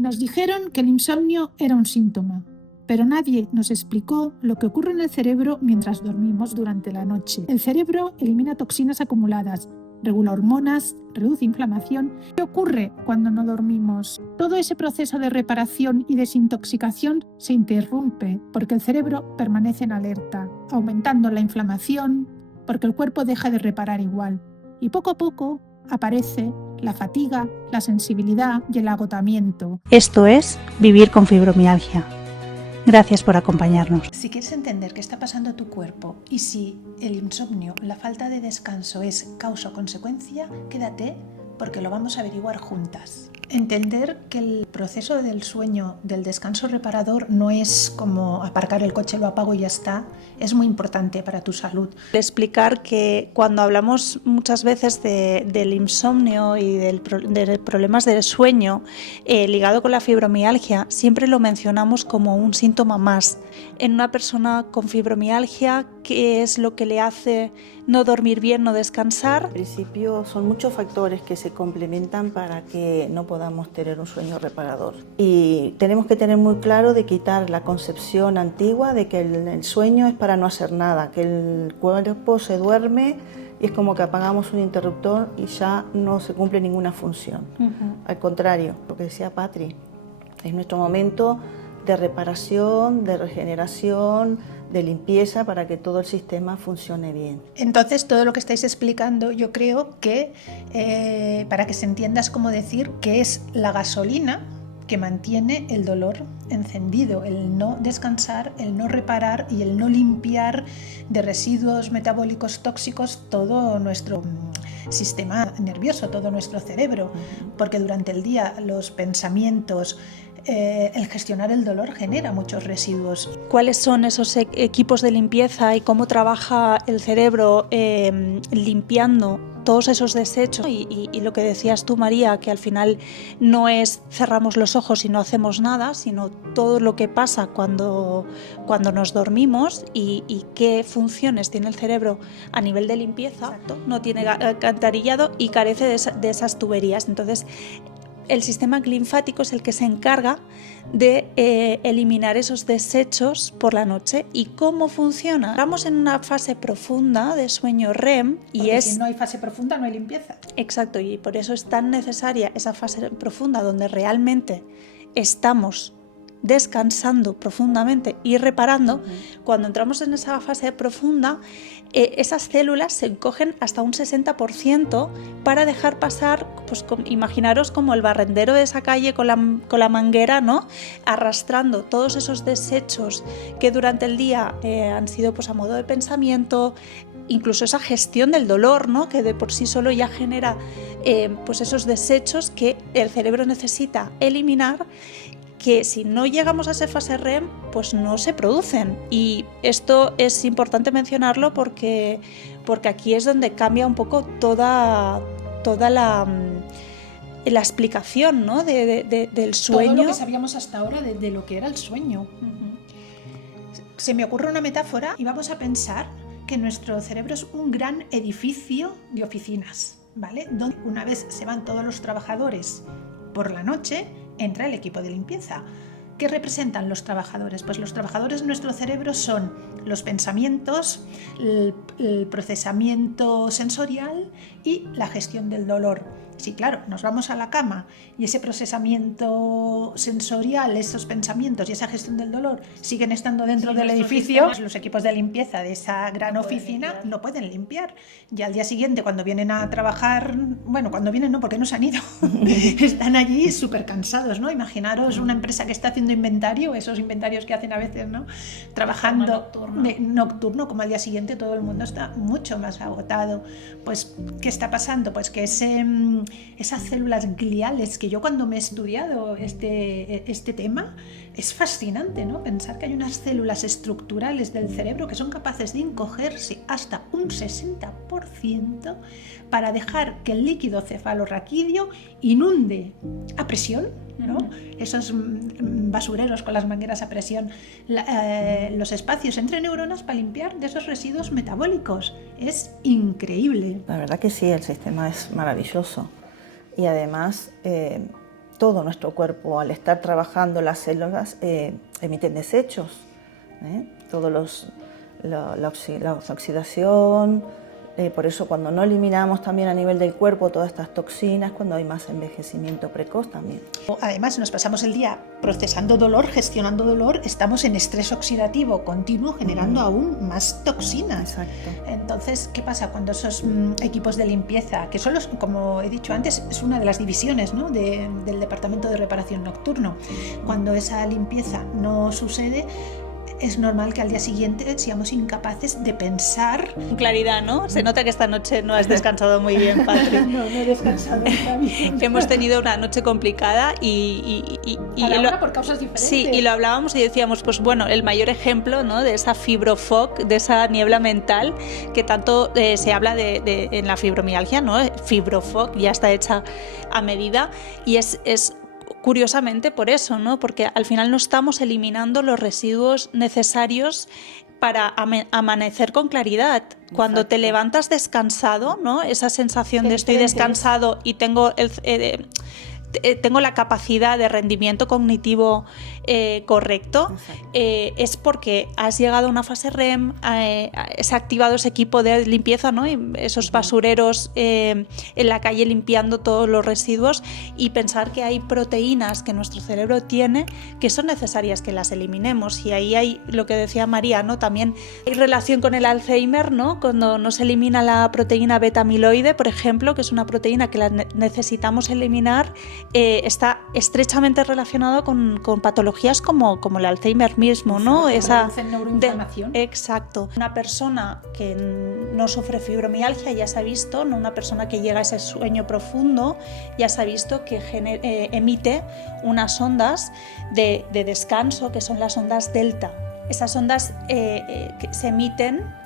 Nos dijeron que el insomnio era un síntoma, pero nadie nos explicó lo que ocurre en el cerebro mientras dormimos durante la noche. El cerebro elimina toxinas acumuladas, regula hormonas, reduce inflamación. ¿Qué ocurre cuando no dormimos? Todo ese proceso de reparación y desintoxicación se interrumpe porque el cerebro permanece en alerta, aumentando la inflamación, porque el cuerpo deja de reparar igual. Y poco a poco aparece la fatiga, la sensibilidad y el agotamiento. Esto es Vivir con Fibromialgia. Gracias por acompañarnos. Si quieres entender qué está pasando a tu cuerpo y si el insomnio, la falta de descanso es causa o consecuencia, quédate porque lo vamos a averiguar juntas. Entender que el proceso del sueño, del descanso reparador, no es como aparcar el coche, lo apago y ya está, es muy importante para tu salud. Explicar que cuando hablamos muchas veces del insomnio y de problemas del sueño ligado con la fibromialgia, siempre lo mencionamos como un síntoma más. En una persona con fibromialgia, ¿qué es lo que le hace no dormir bien, no descansar? En principio son muchos factores que se complementan para que no podamos tener un sueño reparador. Y tenemos que tener muy claro de quitar la concepción antigua de que el sueño es para no hacer nada, que el cuerpo se duerme y es como que apagamos un interruptor y ya no se cumple ninguna función. Al contrario, lo que decía Patri, es nuestro momento de reparación, de regeneración, de limpieza para que todo el sistema funcione bien. Entonces, todo lo que estáis explicando, yo creo que, para que se entienda, es como decir que es la gasolina que mantiene el dolor encendido, el no descansar, el no reparar y el no limpiar de residuos metabólicos tóxicos todo nuestro sistema nervioso, todo nuestro cerebro, porque durante el día los pensamientos, el gestionar el dolor genera muchos residuos. ¿Cuáles son esos equipos de limpieza y cómo trabaja el cerebro limpiando todos esos desechos? Y lo que decías tú, María, que al final no es cerramos los ojos y no hacemos nada, sino todo lo que pasa cuando nos dormimos y qué funciones tiene el cerebro a nivel de limpieza. Exacto. No tiene alcantarillado y carece de esas tuberías. Entonces, el sistema linfático es el que se encarga de eliminar esos desechos por la noche. ¿Y cómo funciona? Estamos en una fase profunda de sueño REM porque si no hay fase profunda no hay limpieza. Exacto, y por eso es tan necesaria esa fase profunda donde realmente estamos descansando profundamente y reparando. Cuando entramos en esa fase profunda, esas células se encogen hasta un 60% para dejar pasar, pues imaginaros como el barrendero de esa calle con la manguera, ¿no? Arrastrando todos esos desechos que durante el día han sido pues a modo de pensamiento, incluso esa gestión del dolor, ¿no? Que de por sí solo ya genera pues esos desechos que el cerebro necesita eliminar, que si no llegamos a esa fase REM, pues no se producen. Y esto es importante mencionarlo porque aquí es donde cambia un poco toda la explicación, ¿no? del sueño. Todo lo que sabíamos hasta ahora de lo que era el sueño. Se me ocurre una metáfora y vamos a pensar que nuestro cerebro es un gran edificio de oficinas, ¿vale? Donde una vez se van todos los trabajadores por la noche, entra el equipo de limpieza. ¿Qué representan los trabajadores? Pues los trabajadores de nuestro cerebro son los pensamientos, el procesamiento sensorial y la gestión del dolor. Sí, claro, nos vamos a la cama y ese procesamiento sensorial, esos pensamientos y esa gestión del dolor siguen estando dentro del edificio. Los equipos de limpieza de esa gran oficina no pueden limpiar. Y al día siguiente, cuando vienen a trabajar, bueno, cuando vienen no, porque no se han ido, están allí súper cansados, ¿no? Imaginaros una empresa que está haciendo inventario, esos inventarios que hacen a veces, ¿no? Trabajando nocturno, como al día siguiente todo el mundo está mucho más agotado. Pues, ¿qué está pasando? Pues que esas células gliales, que yo cuando me he estudiado este tema, es fascinante, ¿no? Pensar que hay unas células estructurales del cerebro que son capaces de encogerse hasta un 60% para dejar que el líquido cefalorraquídeo inunde a presión, ¿no? Esos basureros con las mangueras a presión, los espacios entre neuronas para limpiar de esos residuos metabólicos. Es increíble. La verdad que sí, el sistema es maravilloso y además todo nuestro cuerpo, al estar trabajando las células, emiten desechos, todos la oxidación. Por eso cuando no eliminamos también a nivel del cuerpo todas estas toxinas, cuando hay más envejecimiento precoz también. Además, nos pasamos el día procesando dolor, gestionando dolor, estamos en estrés oxidativo continuo, generando aún más toxinas. Exacto. Entonces, ¿qué pasa cuando esos equipos de limpieza, que son los, como he dicho antes, es una de las divisiones, ¿no?, del Departamento de Reparación Nocturno, cuando esa limpieza no sucede, es normal que al día siguiente seamos incapaces de pensar. Con claridad, ¿no? Se nota que esta noche no has descansado muy bien, Patri. No he descansado bien. Hemos tenido una noche complicada y cada una por causas diferentes. Sí, y lo hablábamos y decíamos, pues bueno, el mayor ejemplo, ¿no?, de esa fibrofog, de esa niebla mental que tanto se habla en la fibromialgia, ¿no? Fibrofog ya está hecha a medida y es curiosamente por eso, ¿no? Porque al final no estamos eliminando los residuos necesarios para amanecer con claridad. Cuando te levantas descansado, ¿no?, esa sensación de estoy descansado y tengo la capacidad de rendimiento cognitivo correcto, es porque has llegado a una fase REM, se ha activado ese equipo de limpieza, ¿no?, y esos basureros en la calle limpiando todos los residuos, y pensar que hay proteínas que nuestro cerebro tiene que son necesarias que las eliminemos. Y ahí hay lo que decía María, ¿no?, también hay relación con el Alzheimer, ¿no?, cuando no se elimina la proteína beta-amiloide, por ejemplo, que es una proteína que la necesitamos eliminar. Está estrechamente relacionado con patologías como el Alzheimer mismo, ¿no? Producen neuroinflamación. Exacto. Una persona que no sufre fibromialgia ya se ha visto, ¿no?, una persona que llega a ese sueño profundo ya se ha visto que emite unas ondas de descanso, que son las ondas delta. Esas ondas que se emiten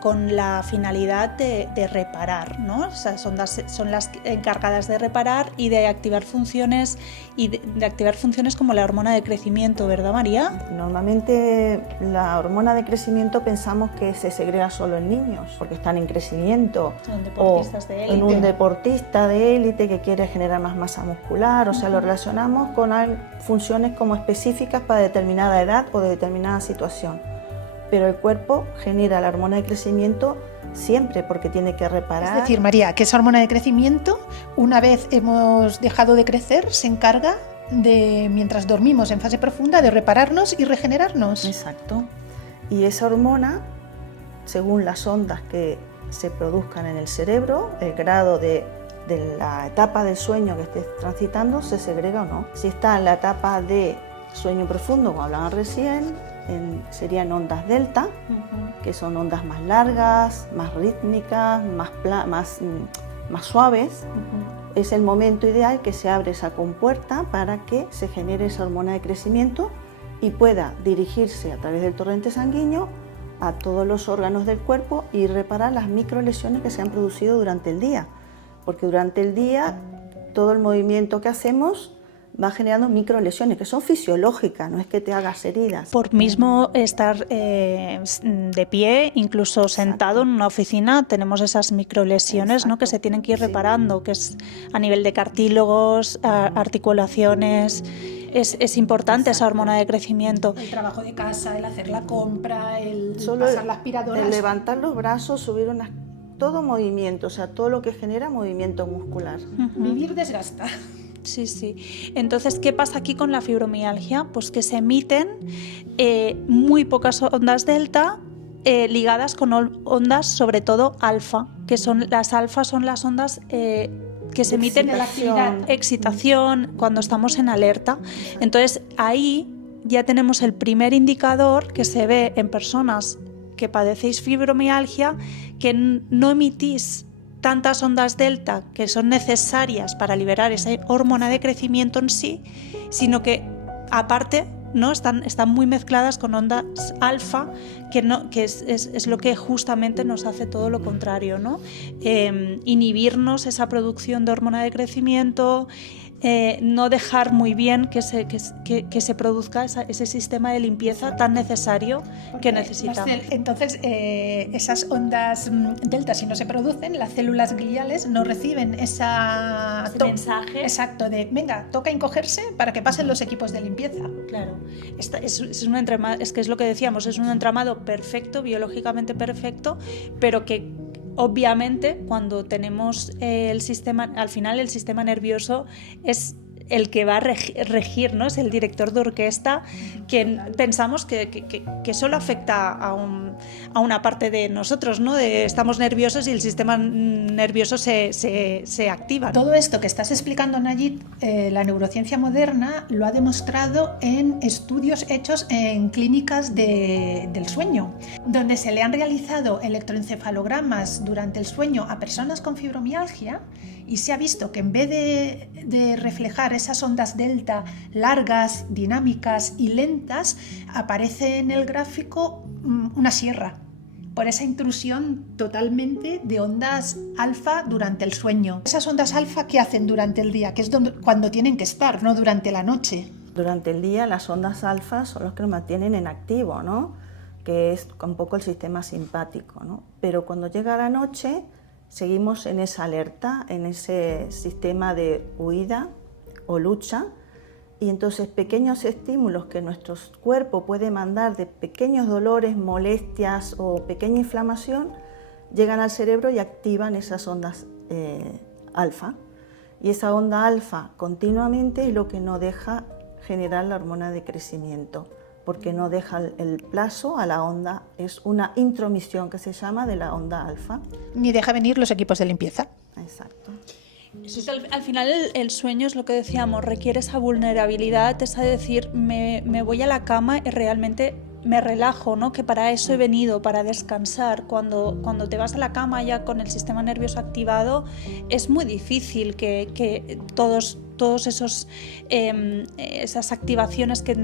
con la finalidad de reparar, ¿no? Esas ondas son las encargadas de reparar y de activar funciones como la hormona de crecimiento, ¿verdad, María? Normalmente la hormona de crecimiento pensamos que se segrega solo en niños porque están en crecimiento, o en un deportista de élite que quiere generar más masa muscular, o sea, lo relacionamos con funciones como específicas para determinada edad o de determinada situación. Pero el cuerpo genera la hormona de crecimiento siempre porque tiene que reparar. Es decir, María, que esa hormona de crecimiento, una vez hemos dejado de crecer, se encarga de, mientras dormimos en fase profunda, de repararnos y regenerarnos. Exacto. Y esa hormona, según las ondas que se produzcan en el cerebro, el grado de la etapa del sueño que estés transitando, se segrega o no. Si está en la etapa de sueño profundo, como hablaban recién, serían ondas delta, que son ondas más largas, más rítmicas, más suaves. Es el momento ideal que se abre esa compuerta para que se genere esa hormona de crecimiento y pueda dirigirse a través del torrente sanguíneo a todos los órganos del cuerpo y reparar las microlesiones que se han producido durante el día, porque durante el día todo el movimiento que hacemos va generando microlesiones que son fisiológicas, no es que te hagas heridas. Por mismo estar de pie, incluso sentado en una oficina, tenemos esas microlesiones, ¿no?, que se tienen que ir reparando, que es a nivel de cartílagos, articulaciones. Es importante esa hormona de crecimiento. El trabajo de casa, el hacer la compra, el pasar la aspiradora. El levantar los brazos, subir todo movimiento, o sea, todo lo que genera movimiento muscular. Vivir desgasta. Sí. Entonces, ¿qué pasa aquí con la fibromialgia? Pues que se emiten muy pocas ondas delta ligadas con ondas, sobre todo alfa, que son las alfa, son las ondas que se emiten en la actividad, excitación, cuando estamos en alerta. Entonces, ahí ya tenemos el primer indicador que se ve en personas que padecéis fibromialgia, que no emitís tantas ondas delta que son necesarias para liberar esa hormona de crecimiento en sí, sino que aparte, ¿no?, están muy mezcladas con ondas alfa, que es lo que justamente nos hace todo lo contrario, ¿no? Inhibirnos esa producción de hormona de crecimiento, no dejar muy bien que se produzca ese sistema de limpieza tan necesario que necesitamos. Entonces, esas ondas delta, si no se producen, las células gliales no reciben ese mensaje. Exacto, de venga, toca encogerse para que pasen los equipos de limpieza. Claro, es que es lo que decíamos, es un entramado perfecto, biológicamente perfecto, pero que obviamente cuando tenemos el sistema, al final el sistema nervioso es el que va a regir, ¿no? Es el director de orquesta, que pensamos que solo afecta a una parte de nosotros, ¿no? Estamos nerviosos y el sistema nervioso se activa. Todo esto que estás explicando, Nayit, la neurociencia moderna lo ha demostrado en estudios hechos en clínicas del sueño, donde se le han realizado electroencefalogramas durante el sueño a personas con fibromialgia y se ha visto que en vez de reflejar esas ondas delta largas, dinámicas y lentas, aparece en el gráfico una sierra, por esa intrusión totalmente de ondas alfa durante el sueño. Esas ondas alfa, ¿qué hacen durante el día? Que es cuando tienen que estar, no durante la noche. Durante el día las ondas alfa son las que nos mantienen en activo, ¿no? Que es un poco el sistema simpático, ¿no? Pero cuando llega la noche seguimos en esa alerta, en ese sistema de huida o lucha, y entonces pequeños estímulos que nuestro cuerpo puede mandar de pequeños dolores, molestias o pequeña inflamación llegan al cerebro y activan esas ondas alfa, y esa onda alfa continuamente es lo que no deja generar la hormona de crecimiento, porque no deja el plazo a la onda, es una intromisión que se llama de la onda alfa. Ni deja venir los equipos de limpieza. Exacto. Al final el sueño es lo que decíamos, requiere esa vulnerabilidad, esa de decir me voy a la cama y realmente me relajo, ¿no? Que para eso he venido, para descansar. Cuando te vas a la cama ya con el sistema nervioso activado, es muy difícil que todos esas activaciones que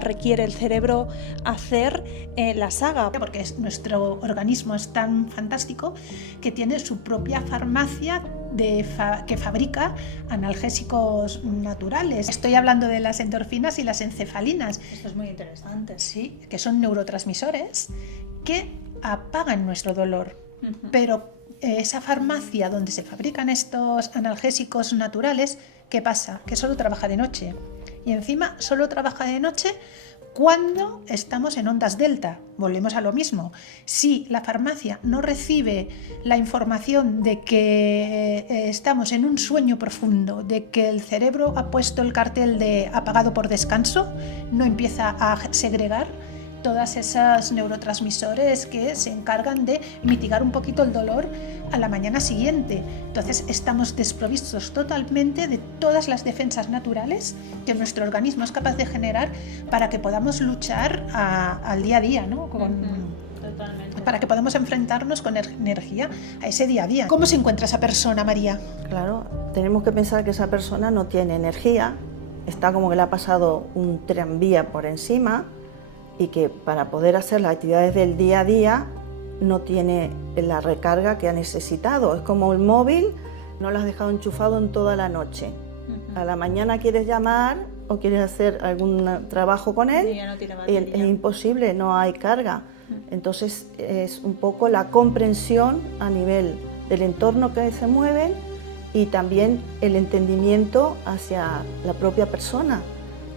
requiere el cerebro hacer, las haga. Porque nuestro organismo es tan fantástico que tiene su propia farmacia que fabrica analgésicos naturales. Estoy hablando de las endorfinas y las encefalinas. Esto es muy interesante. Sí, que son neurotransmisores que apagan nuestro dolor. Uh-huh. Pero esa farmacia donde se fabrican estos analgésicos naturales, ¿qué pasa? Que solo trabaja de noche. Y encima solo trabaja de noche cuando estamos en ondas delta. Volvemos a lo mismo. Si la farmacia no recibe la información de que estamos en un sueño profundo, de que el cerebro ha puesto el cartel de apagado por descanso, no empieza a segregar todas esas neurotransmisores que se encargan de mitigar un poquito el dolor a la mañana siguiente. Entonces estamos desprovistos totalmente de todas las defensas naturales que nuestro organismo es capaz de generar para que podamos luchar al día a día, ¿no? Para que podamos enfrentarnos con energía a ese día a día. ¿Cómo se encuentra esa persona, María? Claro, tenemos que pensar que esa persona no tiene energía, está como que le ha pasado un tranvía por encima, y que para poder hacer las actividades del día a día no tiene la recarga que ha necesitado. Es como el móvil, no lo has dejado enchufado en toda la noche. Uh-huh. A la mañana quieres llamar o quieres hacer algún trabajo con él, y ya no tiene batería. Es imposible, no hay carga. Uh-huh. Entonces es un poco la comprensión a nivel del entorno que se mueven y también el entendimiento hacia la propia persona,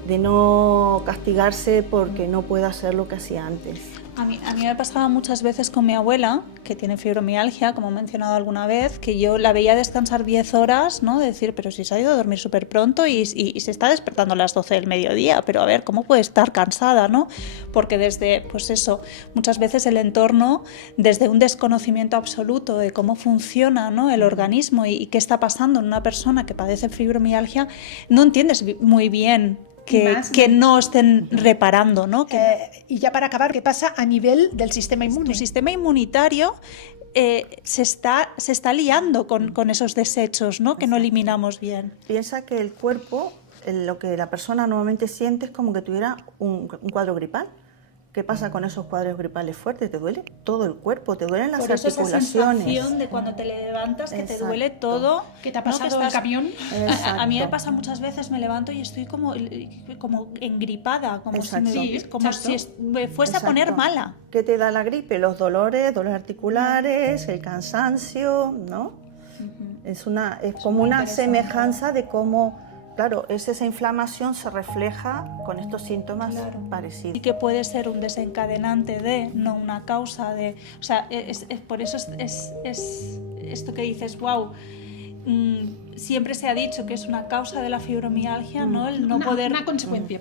de no castigarse porque no puede hacer lo que hacía antes. A mí me pasaba muchas veces con mi abuela, que tiene fibromialgia, como he mencionado alguna vez, que yo la veía descansar 10 horas, ¿no? Decir, pero si se ha ido a dormir súper pronto y se está despertando a las 12 del mediodía, pero a ver, ¿cómo puede estar cansada, no? Porque desde, pues eso, muchas veces el entorno, desde un desconocimiento absoluto de cómo funciona, ¿no? El organismo y qué está pasando en una persona que padece fibromialgia, no entiendes muy bien que no estén reparando, ¿no? Y ya para acabar, ¿qué pasa a nivel del sistema inmune? Tu sistema inmunitario se está liando con esos desechos, ¿no? Que no eliminamos bien. Piensa que el cuerpo, lo que la persona normalmente siente es como que tuviera un cuadro gripal, ¿Qué pasa con esos cuadros gripales fuertes? Te duele todo el cuerpo, te duelen las Por eso articulaciones. esa sensación de cuando te levantas que te duele todo. ¿Qué te ha ¿no? pasado el camión? A mí me pasa muchas veces, me levanto y estoy como engripada, como si me fuese a poner mala. ¿Qué te da la gripe? Los dolores articulares, el cansancio, ¿no? Es como una semejanza de cómo, claro, esa inflamación se refleja con estos síntomas parecidos. Y que puede ser un desencadenante de, no una causa de... O sea, por eso es esto que dices, wow, siempre se ha dicho que es una causa de la fibromialgia, ¿no? El no poder... Una consecuencia,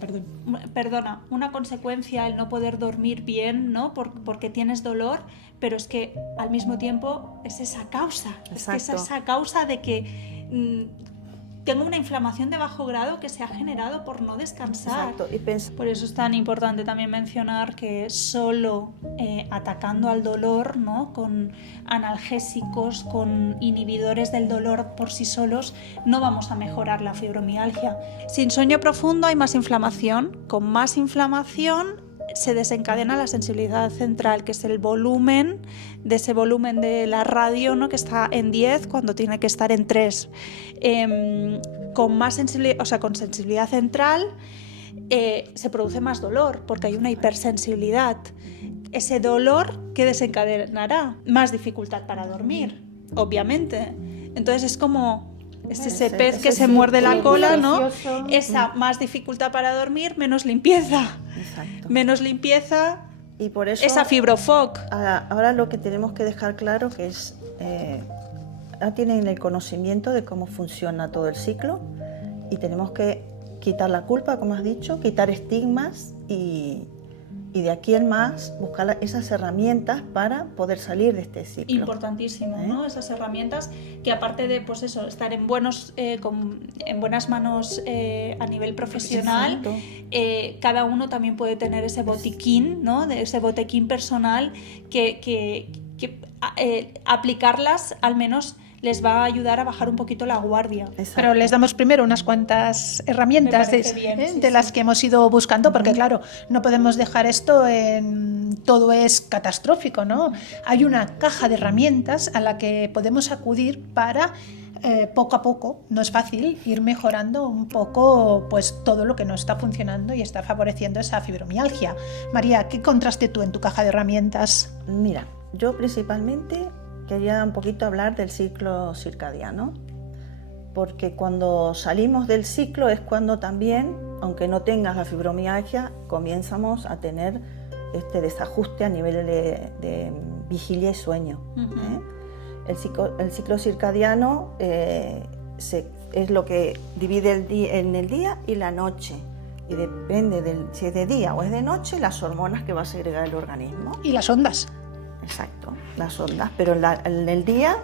Perdona, una consecuencia, el no poder dormir bien, ¿no? Porque tienes dolor, pero es que al mismo tiempo es esa causa. Exacto. Es que es esa causa de que... tengo una inflamación de bajo grado que se ha generado por no descansar. Exacto. Por eso es tan importante también mencionar que solo atacando al dolor, ¿no? Con analgésicos, con inhibidores del dolor por sí solos, no vamos a mejorar la fibromialgia. Sin sueño profundo hay más inflamación. Con más inflamación se desencadena la sensibilidad central, que es el volumen de la radio, ¿no? Que está en 10 cuando tiene que estar en 3. Con más sensibilidad, o sea, con sensibilidad central se produce más dolor porque hay una hipersensibilidad. Ese dolor que desencadenará más dificultad para dormir, obviamente. Entonces es como ese pez que se muerde la cola, ¿no? Esa más dificultad para dormir, menos limpieza. Exacto. Menos limpieza, y por eso, esa fibrofoc. Ahora lo que tenemos que dejar claro que es, ya tienen el conocimiento de cómo funciona todo el ciclo y tenemos que quitar la culpa, como has dicho, quitar estigmas y de aquí en más buscar esas herramientas para poder salir de este ciclo. Importantísimo, ¿no? Esas herramientas que aparte de, pues eso, estar en buenas manos a nivel profesional, cada uno también puede tener ese botiquín, ¿no? De ese botiquín personal que aplicarlas al menos les va a ayudar a bajar un poquito la guardia. Exacto. Pero les damos primero unas cuantas herramientas de las que hemos ido buscando, porque claro, no podemos dejar esto en todo es catastrófico, ¿no? Hay una caja de herramientas a la que podemos acudir para poco a poco, no es fácil, ir mejorando un poco pues todo lo que no está funcionando y está favoreciendo esa fibromialgia. María, ¿qué encontraste tú en tu caja de herramientas? Mira, yo principalmente quería un poquito hablar del ciclo circadiano, porque cuando salimos del ciclo es cuando también, aunque no tengas la fibromialgia, comenzamos a tener este desajuste a nivel de vigilia y sueño. El ciclo circadiano es lo que divide en el día y la noche, y depende si es de día o es de noche, las hormonas que va a segregar el organismo. Y las ondas. Exacto, las ondas, pero en el día,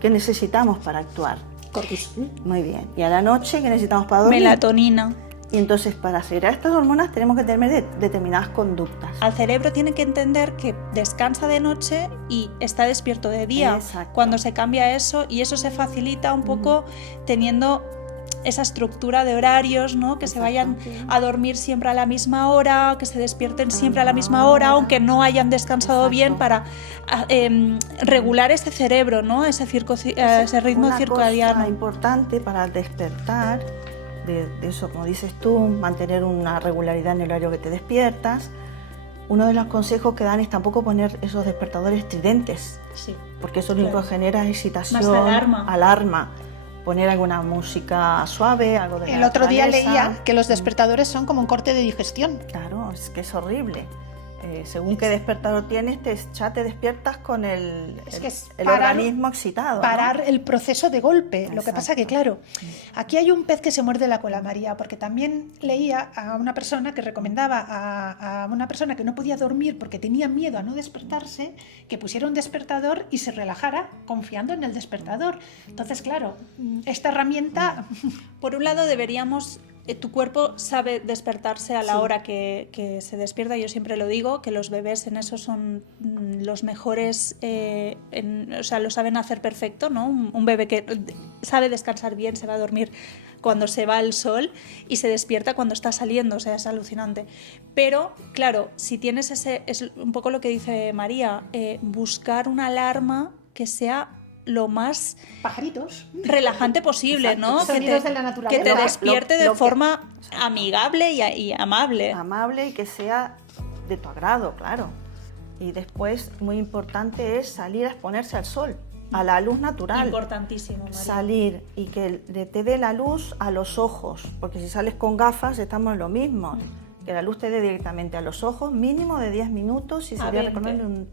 ¿qué necesitamos para actuar? Cortisol. Muy bien. ¿Y a la noche qué necesitamos para dormir? Melatonina. Y entonces para segregar estas hormonas tenemos que tener determinadas conductas. Al cerebro tiene que entender que descansa de noche y está despierto de día. Exacto. Cuando se cambia eso, y eso se facilita un poco teniendo esa estructura de horarios, ¿no? Que se vayan a dormir siempre a la misma hora, que se despierten siempre a la misma hora, aunque no hayan descansado bien, para regular ese cerebro, ¿no? Ese ritmo circadiano. Una cosa importante para despertar, de eso, como dices tú, mantener una regularidad en el horario que te despiertas. Uno de los consejos que dan es tampoco poner esos despertadores estridentes, Sí, porque eso lo único que genera es excitación, más alarma. Poner alguna música suave, algo de la El otro día naturaleza. leía que los despertadores son como un corte de digestión. Claro, es que es horrible. Según qué despertador tienes, ya te despiertas con el organismo excitado. Parar ¿no? el proceso de golpe. Exacto. Lo que pasa que, claro, aquí hay un pez que se muerde la cola, María, porque también leía a una persona que recomendaba a una persona que no podía dormir porque tenía miedo a no despertarse, que pusiera un despertador y se relajara confiando en el despertador. Entonces, claro, esta herramienta... Por un lado deberíamos... Tu cuerpo sabe despertarse a la hora que se despierta. Yo siempre lo digo, que los bebés en eso son los mejores, o sea, lo saben hacer perfecto, ¿no? Un bebé que sabe descansar bien, se va a dormir cuando se va el sol y se despierta cuando está saliendo, o sea, es alucinante. Pero, claro, si tienes es un poco lo que dice María, buscar una alarma que sea lo más Pajaritos. relajante posible, ¿no? Sonidos de la naturaleza. Que te despierte de forma amigable y amable. Amable y que sea de tu agrado, claro. Y después, muy importante es salir a exponerse al sol, a la luz natural. Importantísimo, María. Salir y que te dé la luz a los ojos, porque si sales con gafas estamos en lo mismo. Que la luz te dé directamente a los ojos, mínimo de 10 minutos y sería recomendable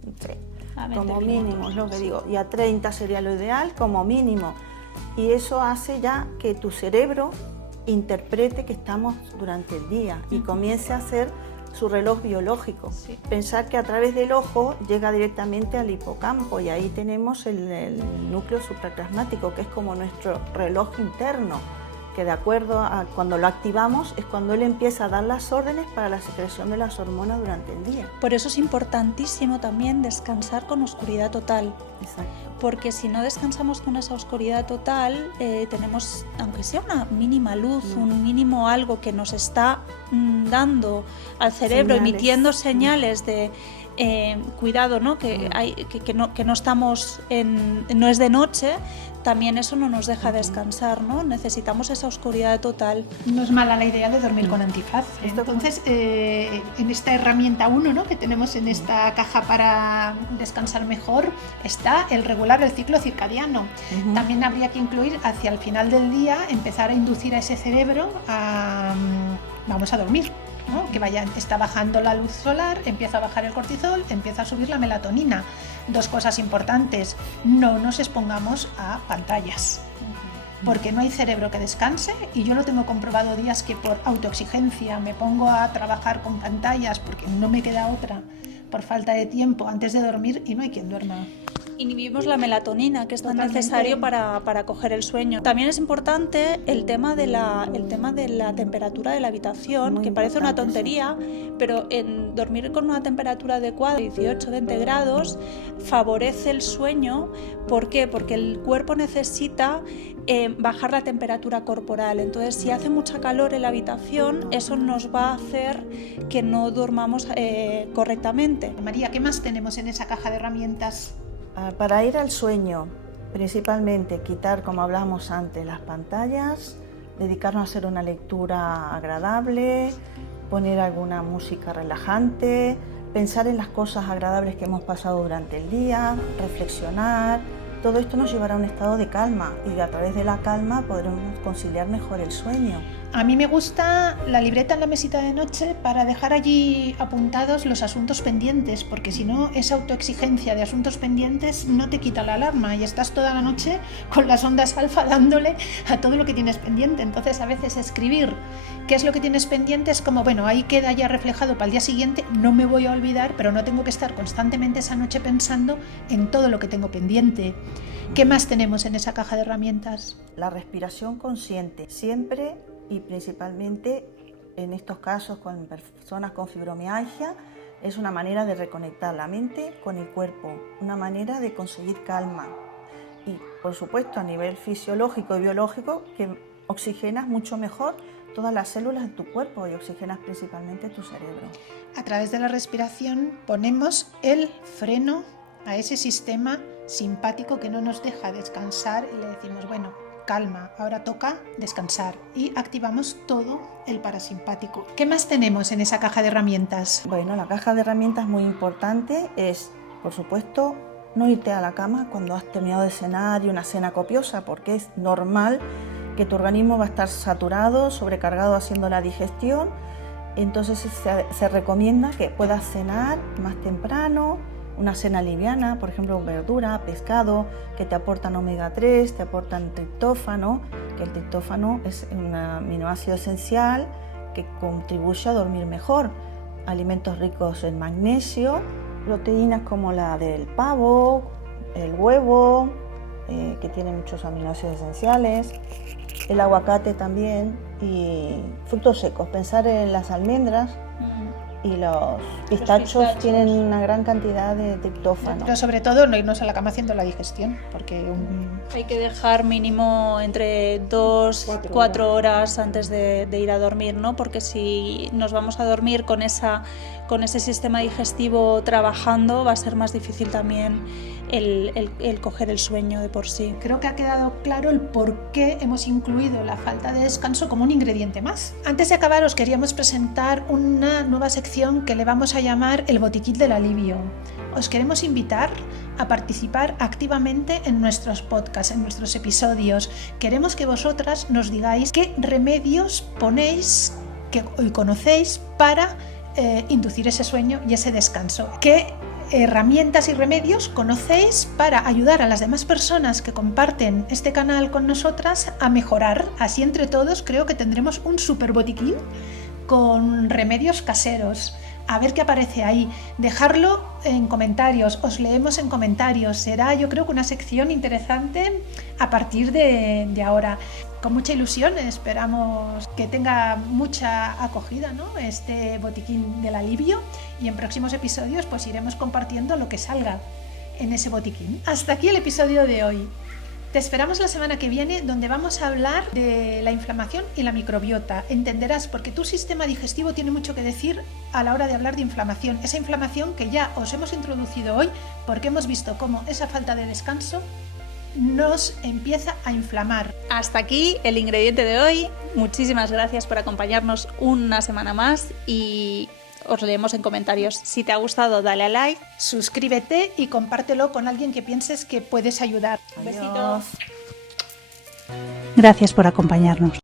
como mínimo, es lo que digo. Y a 30 sería lo ideal, como mínimo. Y eso hace ya que tu cerebro interprete que estamos durante el día y comience a hacer su reloj biológico. Sí. Pensar que a través del ojo llega directamente al hipocampo y ahí tenemos el núcleo supraclasmático, que es como nuestro reloj interno, que de acuerdo a cuando lo activamos es cuando él empieza a dar las órdenes para la secreción de las hormonas durante el día. Por eso es importantísimo también descansar con oscuridad total. Exacto. Porque si no descansamos con esa oscuridad total, tenemos, aunque sea una mínima luz, un mínimo algo que nos está dando al cerebro, Señales. emitiendo señales de cuidado, ¿no? Que no estamos no es de noche, también eso no nos deja descansar, ¿no? Necesitamos esa oscuridad total. No es mala la idea de dormir con antifaz. Entonces, en esta herramienta 1, ¿no?, que tenemos en esta caja para descansar mejor, está el regular el ciclo circadiano. También habría que incluir hacia el final del día, empezar a inducir a ese cerebro a vamos a dormir, ¿no? Que está bajando la luz solar, empieza a bajar el cortisol, empieza a subir la melatonina. Dos cosas importantes: no nos expongamos a pantallas, porque no hay cerebro que descanse, y yo lo tengo comprobado días que por autoexigencia me pongo a trabajar con pantallas porque no me queda otra, por falta de tiempo antes de dormir, y no hay quien duerma. Inhibimos la melatonina, que es tan Totalmente. necesario para coger el sueño. También es importante el tema de la temperatura de la habitación, Muy que parece una importante, tontería, pero en dormir con una temperatura adecuada, 18-20 grados, favorece el sueño. ¿Por qué? Porque el cuerpo necesita bajar la temperatura corporal. Entonces, si hace mucha calor en la habitación, eso nos va a hacer que no durmamos correctamente. María, ¿qué más tenemos en esa caja de herramientas? Para ir al sueño, principalmente quitar, como hablábamos antes, las pantallas, dedicarnos a hacer una lectura agradable, poner alguna música relajante, pensar en las cosas agradables que hemos pasado durante el día, reflexionar. Todo esto nos llevará a un estado de calma y a través de la calma podremos conciliar mejor el sueño. A mí me gusta la libreta en la mesita de noche para dejar allí apuntados los asuntos pendientes, porque si no, esa autoexigencia de asuntos pendientes no te quita la alarma y estás toda la noche con las ondas alfa dándole a todo lo que tienes pendiente. Entonces, a veces escribir qué es lo que tienes pendiente es como, bueno, ahí queda ya reflejado para el día siguiente, no me voy a olvidar, pero no tengo que estar constantemente esa noche pensando en todo lo que tengo pendiente. ¿Qué más tenemos en esa caja de herramientas? La respiración consciente, siempre y principalmente en estos casos con personas con fibromialgia, es una manera de reconectar la mente con el cuerpo, una manera de conseguir calma. Y por supuesto a nivel fisiológico y biológico, que oxigenas mucho mejor todas las células de tu cuerpo y oxigenas principalmente tu cerebro. A través de la respiración ponemos el freno a ese sistema simpático que no nos deja descansar y le decimos, bueno, calma, ahora toca descansar, y activamos todo el parasimpático. ¿Qué más tenemos en esa caja de herramientas? Bueno, la caja de herramientas muy importante es, por supuesto, no irte a la cama cuando has terminado de cenar y una cena copiosa, porque es normal que tu organismo va a estar saturado, sobrecargado haciendo la digestión. Entonces se recomienda que puedas cenar más temprano, una cena liviana, por ejemplo verdura, pescado, que te aportan omega 3, te aportan triptófano, que el triptófano es un aminoácido esencial que contribuye a dormir mejor. Alimentos ricos en magnesio, proteínas como la del pavo, el huevo, que tiene muchos aminoácidos esenciales, el aguacate también, y frutos secos, pensar en las almendras y los pistachos tienen una gran cantidad de triptófano. Pero sobre todo no irnos a la cama haciendo la digestión, porque hay que dejar mínimo entre 2-4 horas antes de ir a dormir, ¿no? Porque si nos vamos a dormir con ese sistema digestivo trabajando, va a ser más difícil también el coger el sueño de por sí. Creo que ha quedado claro el por qué hemos incluido la falta de descanso como un ingrediente más. Antes de acabar, os queríamos presentar una nueva sección que le vamos a llamar el botiquín del alivio. Os queremos invitar a participar activamente en nuestros podcasts, en nuestros episodios. Queremos que vosotras nos digáis qué remedios ponéis que hoy conocéis para inducir ese sueño y ese descanso. ¿Qué herramientas y remedios conocéis para ayudar a las demás personas que comparten este canal con nosotras a mejorar? Así entre todos creo que tendremos un super botiquín con remedios caseros. A ver qué aparece ahí. Dejarlo en comentarios, os leemos en comentarios. Será, yo creo, que una sección interesante a partir de ahora. Con mucha ilusión, esperamos que tenga mucha acogida, ¿no? Este botiquín del alivio, y en próximos episodios pues iremos compartiendo lo que salga en ese botiquín. Hasta aquí el episodio de hoy. Te esperamos la semana que viene, donde vamos a hablar de la inflamación y la microbiota. Entenderás porque tu sistema digestivo tiene mucho que decir a la hora de hablar de inflamación. Esa inflamación que ya os hemos introducido hoy, porque hemos visto cómo esa falta de descanso nos empieza a inflamar. Hasta aquí el ingrediente de hoy. Muchísimas gracias por acompañarnos una semana más y os leemos en comentarios. Si te ha gustado, dale a like, suscríbete y compártelo con alguien que pienses que puedes ayudar. Adiós. Gracias por acompañarnos.